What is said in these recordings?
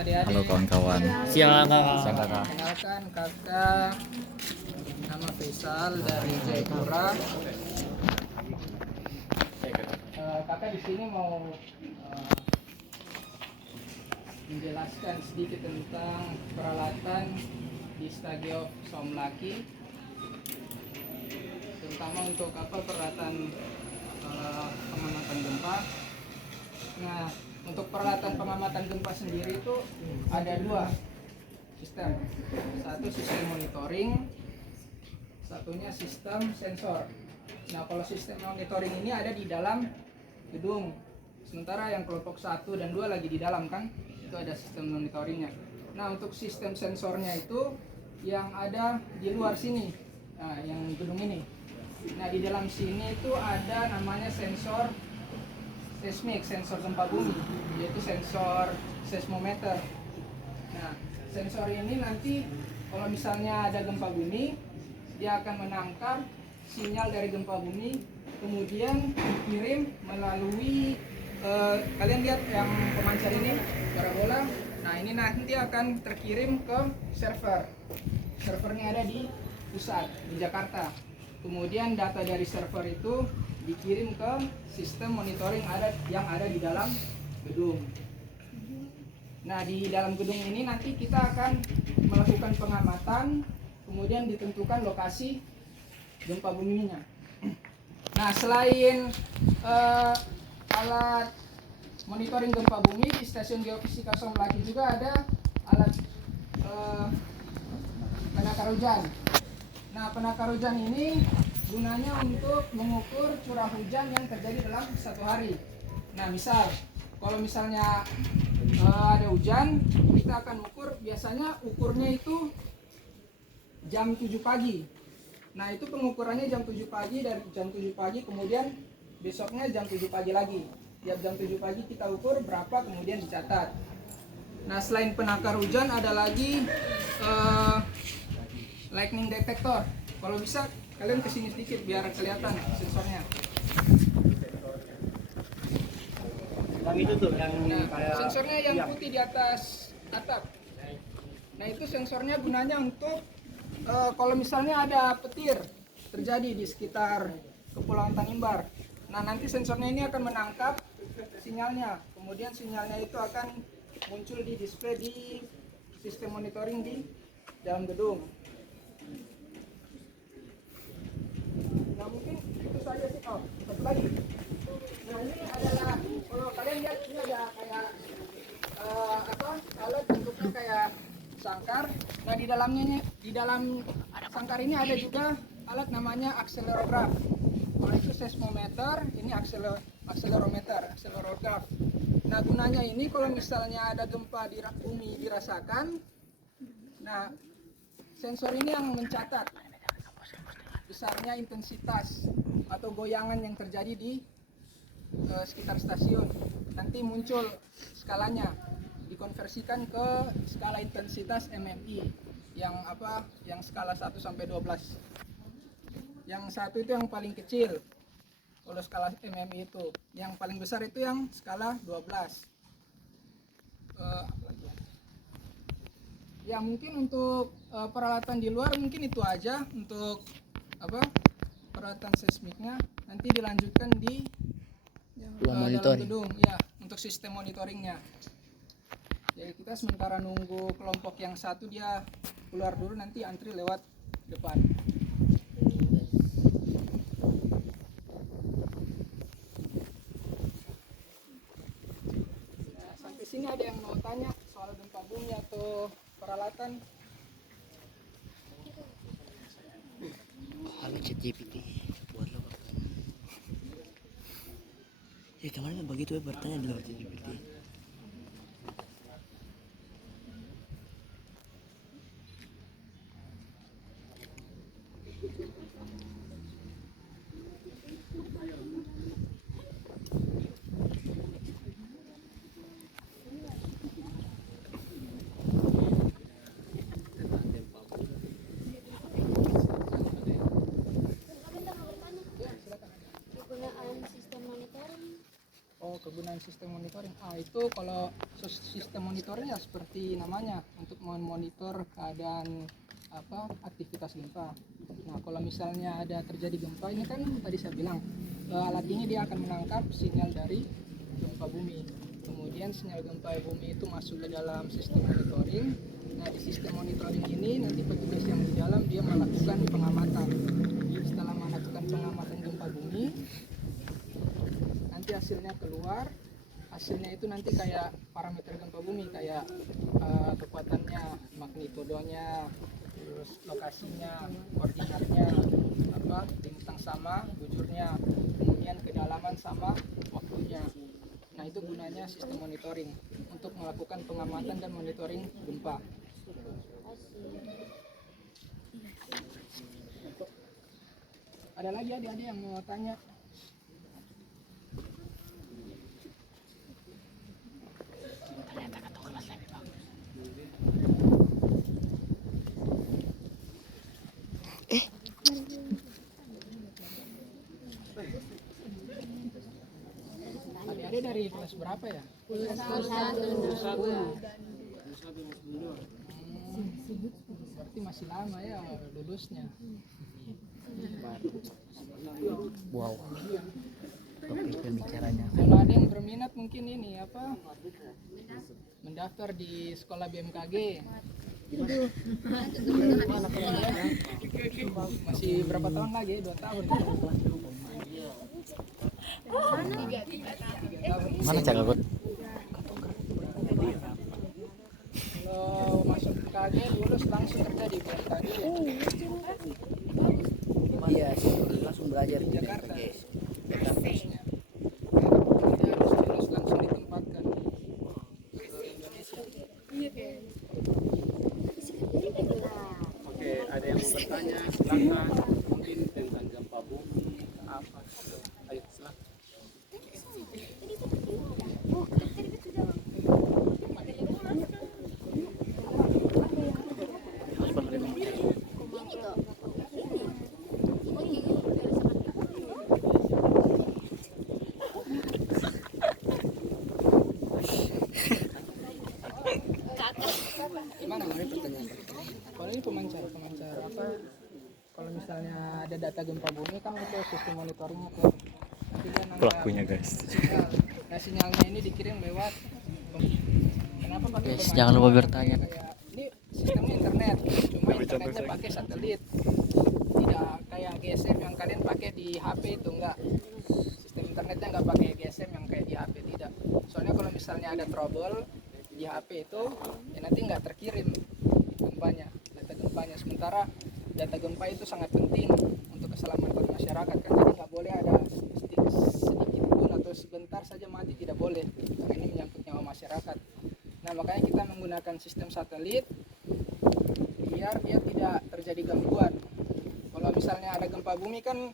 adik-adik. Halo kawan-kawan. Siang kakak. Siang kakak. Kenalkan kakak, nama Faisal dari Jayapura. Kakak di sini mau menjelaskan sedikit tentang peralatan di Stagio Somlaki, terutama untuk peralatan pengamatan gempa. Nah, untuk peralatan pengamatan gempa sendiri itu ada dua sistem. Satu sistem monitoring, satunya sistem sensor. Nah, kalau sistem monitoring ini ada di dalam gedung, sementara yang kelompok 1 dan 2 lagi di dalam kan, itu ada sistem monitoringnya. Nah, untuk sistem sensornya itu yang ada di luar sini, nah, yang gedung ini. Nah, di dalam sini itu ada namanya sensor seismik, sensor gempa bumi, yaitu sensor seismometer. Nah, sensor ini nanti kalau misalnya ada gempa bumi, dia akan menangkap sinyal dari gempa bumi, kemudian dikirim melalui kalian lihat yang pemancar ini, parabola. Nah, ini nanti akan terkirim ke server. Servernya ada di pusat di Jakarta. Kemudian data dari server itu dikirim ke sistem monitoring yang ada di dalam gedung. Nah, di dalam gedung ini nanti kita akan melakukan pengamatan, kemudian ditentukan lokasi gempa buminya. Nah, selain alat monitoring gempa bumi, di stasiun geofisika Somlaki juga ada alat penakar hujan. Nah, penakar hujan ini gunanya untuk mengukur curah hujan yang terjadi dalam satu hari. Nah, misal kalau misalnya ada hujan, kita akan ukur, biasanya ukurnya itu jam 7 pagi. Nah, itu pengukurannya jam 7 pagi, dari jam 7 pagi kemudian besoknya jam 7 pagi lagi. Tiap jam 7 pagi kita ukur berapa, kemudian dicatat. Nah, selain penakar hujan ada lagi lightning detector. Kalau bisa kalian kesini sedikit biar kelihatan sensornya. Yang itu tuh yang kayak Sensornya yang putih di atas atap. Nah, itu sensornya gunanya untuk kalau misalnya ada petir terjadi di sekitar Kepulauan Tanimbar. Nah, nanti sensornya ini akan menangkap sinyalnya. Kemudian sinyalnya itu akan muncul di display di sistem monitoring di dalam gedung. Nah, mungkin itu saja sih. Oh, satu lagi. Nah, ini adalah, kalau kalian lihat ini ada kayak alat bentuknya kayak sangkar. Nah, di dalam sangkar ini ada juga alat namanya akselerograf. Kalau itu seismometer, ini akselerograf. Nah, gunanya ini kalau misalnya ada gempa di bumi dirasakan, nah sensor ini yang mencatat besarnya intensitas atau goyangan yang terjadi di sekitar stasiun. Nanti muncul skalanya, dikonversikan ke skala intensitas MMI yang skala 1 sampai 12. Yang 1 itu yang paling kecil. Kalau skala MMI itu, yang paling besar itu yang skala 12. Ya, mungkin untuk peralatan di luar mungkin itu aja untuk peralatan seismiknya. Nanti dilanjutkan di dalam gedung ya, untuk sistem monitoringnya. Jadi kita sementara nunggu kelompok yang 1 dia keluar dulu, nanti antri lewat depan. Nah, sampai sini ada yang mau tanya soal gempa bumi atau peralatan? halo ChatGPT buat lo bertanya. Ya kemarin kan begitu ya bertanya di luar ChatGPT. kegunaan sistem monitoring. Itu kalau sistem monitoring ya seperti namanya, untuk memonitor keadaan aktivitas gempa. Nah, kalau misalnya ada terjadi gempa, ini kan tadi saya bilang alat ini dia akan menangkap sinyal dari gempa bumi. Kemudian sinyal gempa bumi itu masuk ke dalam sistem monitoring. Nah, di sistem monitoring ini nanti petugas yang di dalam dia melakukan pengamatan. Setelah melakukan pengamatan gempa bumi, nanti hasilnya keluar. Hasilnya itu nanti kayak parameter gempa bumi, kayak kekuatannya, magnitudonya, terus lokasinya, koordinatnya, bintang sama, bujurnya, kemudian kedalaman sama waktunya. Nah, itu gunanya sistem monitoring untuk melakukan pengamatan dan monitoring gempa. Ada lagi adik-adik yang mau tanya? Adik-adik dari kelas berapa ya? Kelas 1. Berarti masih lama ya lulusnya. Wow. Oke, pembicaranya. Kalau ada yang berminat mungkin ini mendaftar di sekolah BMKG. Masih berapa tahun lagi? 2 tahun. 3 tahun. Mana cakap gue? Kalau masuk BMKG lulus langsung kerja di BMKG. Iya, langsung belajar di Jakarta. BMKG. Kampusnya. Dia harus lulus langsung ditempatkan ke Indonesia. Oke, ada yang mau bertanya? Silakan. Mungkin tentang gempa bumi apa? Ayo silakan. Gimana Mari pertanyaan? Kalau ini pemancar apa? Kalau misalnya ada data gempa bumi kan itu sistem monitoringnya tuh. Nanti dia nangkap Pelakunya guys. sinyal. Nah, sinyalnya ini dikirim lewat. Kenapa pakai Guys, pemancar? jangan lupa bertanya. Kayak, ini sistemnya internet, cuma internetnya pakai satelit. Tidak kayak GSM yang kalian pakai di HP itu enggak. Sistem internetnya enggak pakai GSM yang kayak di HP, tidak. Soalnya kalau misalnya ada trouble di HP itu ya nanti nggak terkirim data gempanya. Sementara data gempa itu sangat penting untuk keselamatan masyarakat kan, jadi nggak boleh ada sedikit pun atau sebentar saja mati, tidak boleh, karena ini menyangkut nyawa masyarakat. Nah, makanya kita menggunakan sistem satelit biar dia tidak terjadi gangguan. Kalau misalnya ada gempa bumi kan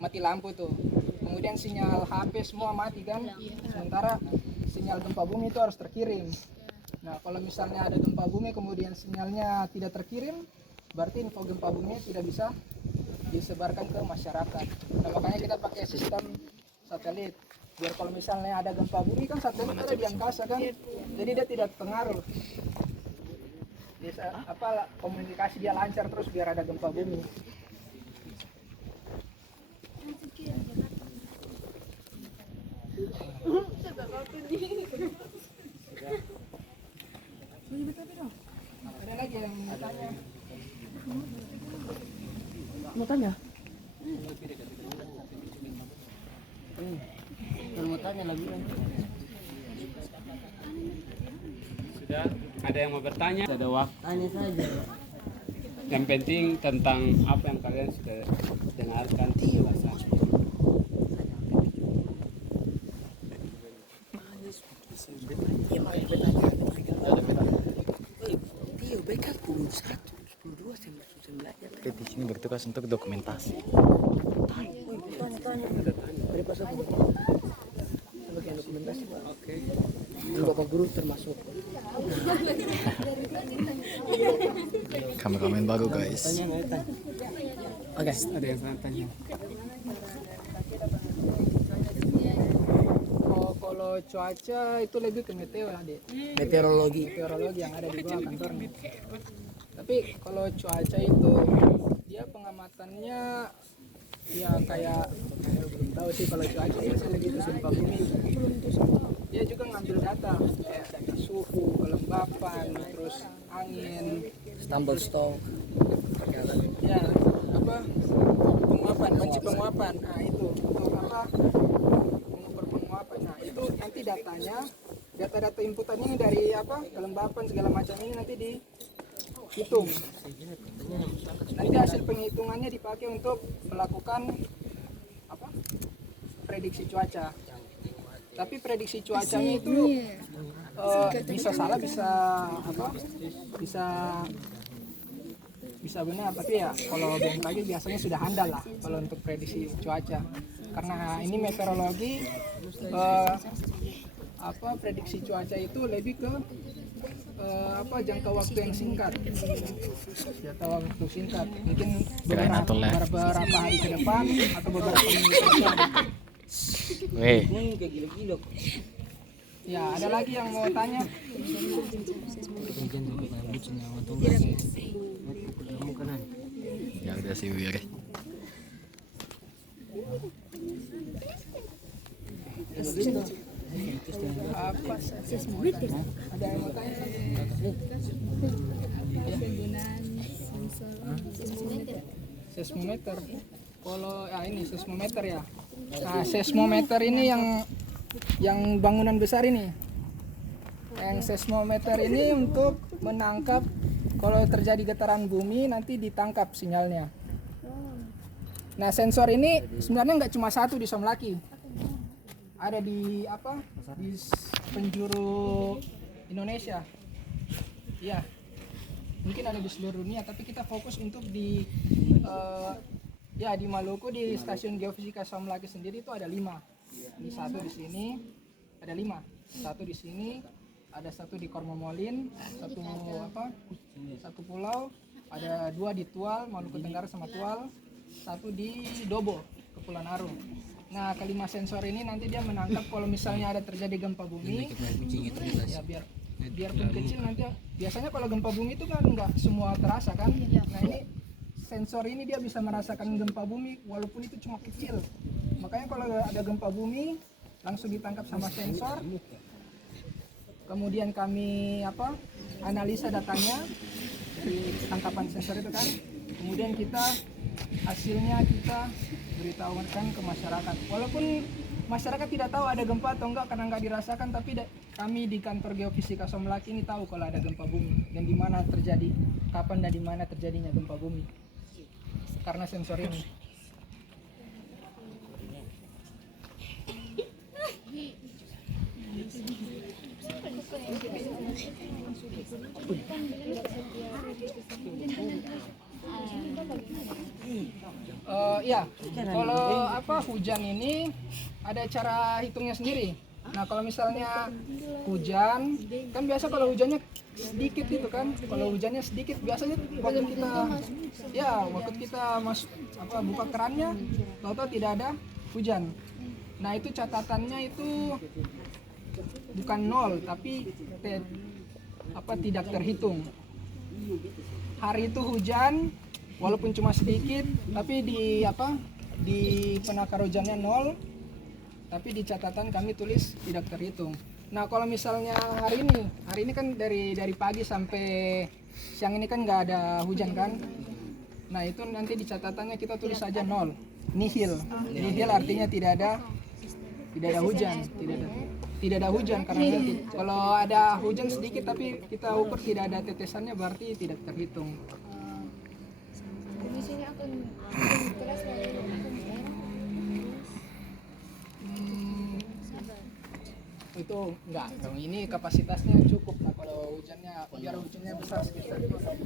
mati lampu tuh, kemudian sinyal HP semua mati kan, sementara sinyal gempa bumi itu harus terkirim. Nah, kalau misalnya ada gempa bumi kemudian sinyalnya tidak terkirim, berarti info gempa bumi tidak bisa disebarkan ke masyarakat. Nah, makanya kita pakai sistem satelit. Biar kalau misalnya ada gempa bumi kan satelit ada di angkasa kan, jadi dia tidak pengaruh. Bisa komunikasi dia lancar terus biar ada gempa bumi. Ada lagi yang mau tanya? Mau tanya? Mau tanya lagi kan? Sudah ada yang mau bertanya? Ada waktu. Tanya saja. Yang penting tentang apa yang kalian sudah dengarkan penjelasan. Iya, makanya bertanya. Tio, BK 11, 12 yang belajar. Oke, di sini bertugas untuk dokumentasi. Tanya. Dari pas aku bagian dokumentasi, Pak. Oke. Bapak guru termasuk. Kameramen baru guys. Oke. Ada yang tanya? Kalau Kalau cuaca itu lebih ke meteo ya, Dek. Meteorologi. Meteorologi yang ada di bawah kantornya. Tapi kalau cuaca itu dia pengamatannya ya kayak belum tahu sih kalau cuaca dia masih lebih ke gempa bumi. Dia juga ngambil data kayak data suhu, kelembapan, terus angin, Stumble stock. ya apa penguapan, kunci penguapan. Nah itu untuk apa mengukur penguapan. Nah itu nanti datanya, data-data inputannya ini dari apa kelembapan segala macam ini nanti dihitung. Nanti hasil penghitungannya dipakai untuk melakukan apa prediksi cuaca. Tapi prediksi cuacanya itu bisa salah, bisa apa bisa benar, tapi ya kalau BMKG biasanya sudah handal lah kalau untuk prediksi cuaca, karena ini meteorologi apa prediksi cuaca itu lebih ke apa jangka waktu yang singkat, jangka waktu singkat, mungkin beberapa hari ke depan atau beberapa minggu ke depan. Weh, Ya, ada lagi yang mau tanya? ya udah sih Wir. Apa? Ada yang mau tanya? Seismometer. Kalau ini seismometer ya. Nah, seismometer ini yang bangunan besar ini. Yang seismometer ini untuk menangkap kalau terjadi getaran bumi nanti ditangkap sinyalnya. Nah, sensor ini sebenarnya nggak cuma satu di Somlaki. Ada di apa? Di penjuru Indonesia. Iya. Mungkin ada di seluruh dunia, tapi kita fokus untuk di ya di Maluku di stasiun geofisika Somlaki sendiri itu ada 5. Ini satu di sini, ada 5. Satu di sini, ada satu di Kormomolin, satu pulau, ada 2 di Tual, Maluku Tenggara sama Tual, satu di Dobo, Kepulauan Aru. Nah, kelima sensor ini nanti dia menangkap kalau misalnya ada terjadi gempa bumi. Ya biarpun kecil nanti biasanya kalau gempa bumi itu kan nggak semua terasa kan. Nah ini sensor ini dia bisa merasakan gempa bumi walaupun itu cuma kecil. Makanya kalau ada gempa bumi langsung ditangkap sama sensor. Kemudian kami analisa datanya dari tangkapan sensor itu kan. Kemudian hasilnya kita beritahukan ke masyarakat. Walaupun masyarakat tidak tahu ada gempa atau enggak karena enggak dirasakan, tapi kami di kantor geofisika Somlaki ini tahu kalau ada gempa bumi dan di mana terjadi, kapan dan di mana terjadinya gempa bumi. Karena sensor ini. Ya, kalau hujan ini ada cara hitungnya sendiri. Nah, kalau misalnya hujan, kan biasa kalau hujannya sedikit itu kan, kalau hujannya sedikit biasanya waktu kita buka kerannya, tahu-tahu tidak ada hujan. Nah, itu catatannya itu bukan 0 tapi tidak terhitung. Hari itu hujan walaupun cuma sedikit, tapi di penakar hujannya 0, tapi di catatan kami tulis tidak terhitung. Nah, kalau misalnya hari ini kan dari pagi sampai siang ini kan nggak ada hujan kan. Nah, itu nanti di catatannya kita tulis saja 0, nihil. Nihil artinya tidak ada hujan, tidak ada hujan karena kalau ada hujan sedikit tapi kita ukur tidak ada tetesannya berarti tidak terhitung. Kondisinya akan keras itu enggak, kalau ini kapasitasnya cukup lah kalau biar hujannya besar sekitar itu kan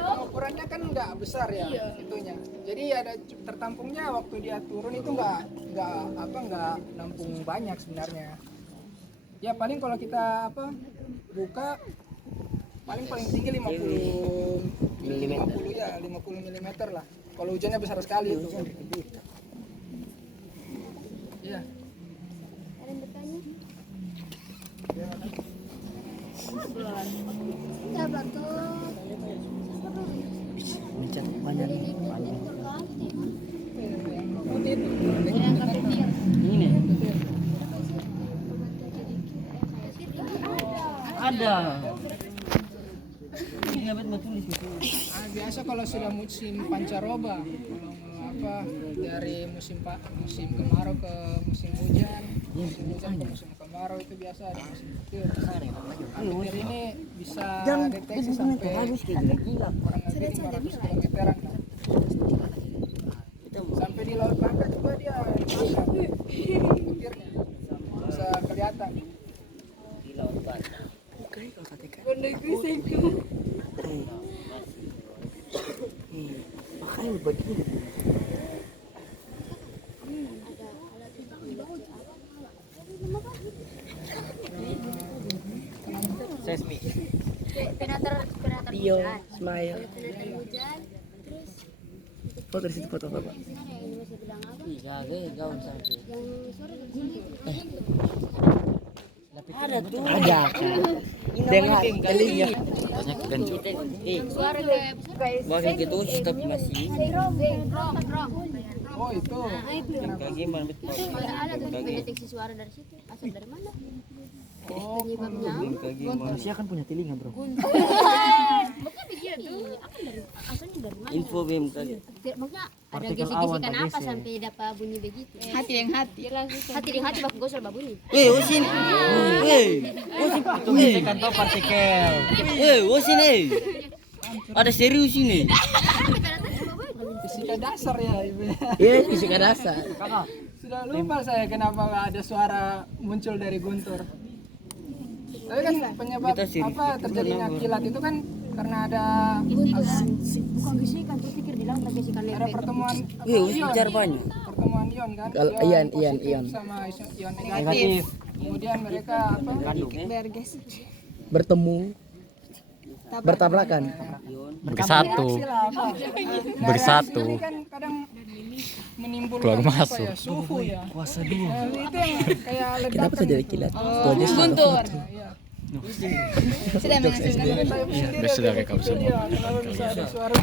pengukurannya kan nggak besar ya itunya, jadi ada tertampungnya waktu dia turun itu nggak nampung banyak sebenarnya ya, paling kalau kita buka paling tinggi 50 mm lah kalau hujannya besar sekali itu. Ya betul. Mencet banyak. Ini ada. Ini abet betul di situ. Biasa kalau sudah musim pancaroba, kalau apa dari musim kemarau ke musim hujan ke musim kemarau itu biasa ada musim petir. Petir ini bisa deteksi sampai kurang lebih 500 kilometeran. Sampai di Laut Bangka juga dia pasang petirnya bisa kelihatan. Di Laut Banda. Makanya begini. Sesmi. Penatar Rio, hujan. smile. Penatar hujan. Terus Foto dari situ foto apa? yang ini masih bilang apa? Iya, gaun sampai. Yang sore dari sini. Ada tuh. Ada. Dengan telinga. Suara kayak Bagi gitu stop masih. Drong. Oh itu Kayak gimana betul? Mana ada tuh mendeteksi suara dari situ. Asal dari mana? Penyebabnya. Kayak gimana? Manusia kan punya telinga, bro. Maksudnya begitu. Aku dari asalnya dari mana? Info BMKG. Maksudnya ada gesek-gesekan apa sampai dapat bunyi begitu? Hati yang hati. Hati bak gosol bunyi. Usin. Usin kantor partikel. Usin Ada serius ini. fisika dasar ya ibu. Iya, fisika dasar. Sudah lupa saya kenapa nggak ada suara muncul dari guntur. Tapi kan penyebab Kita sih- apa terjadinya kilat itu kan karena ada Bukan gesekan, tuh pikir di laut lagi gesekan ada pertemuan Usin bicara banyak. pertemuan ion kan. Kalau Ion ion positif sama ion negatif. Kemudian mereka apa? Bertemu. Bertabrakan. Bersatu. Sila apa? Bersatu. Ini kan kadang menimbulkan Keluar apa masuk. ya, suhu ya. Kuasa dulu. Itu yang kayak ledakan. Kenapa saya jadi kilat? Itu aja sudah. Guntur. Iya. Sudah menghasilkan. Saya sendiri Sudah aja kamu semua. iya, kenapa bisa ada suara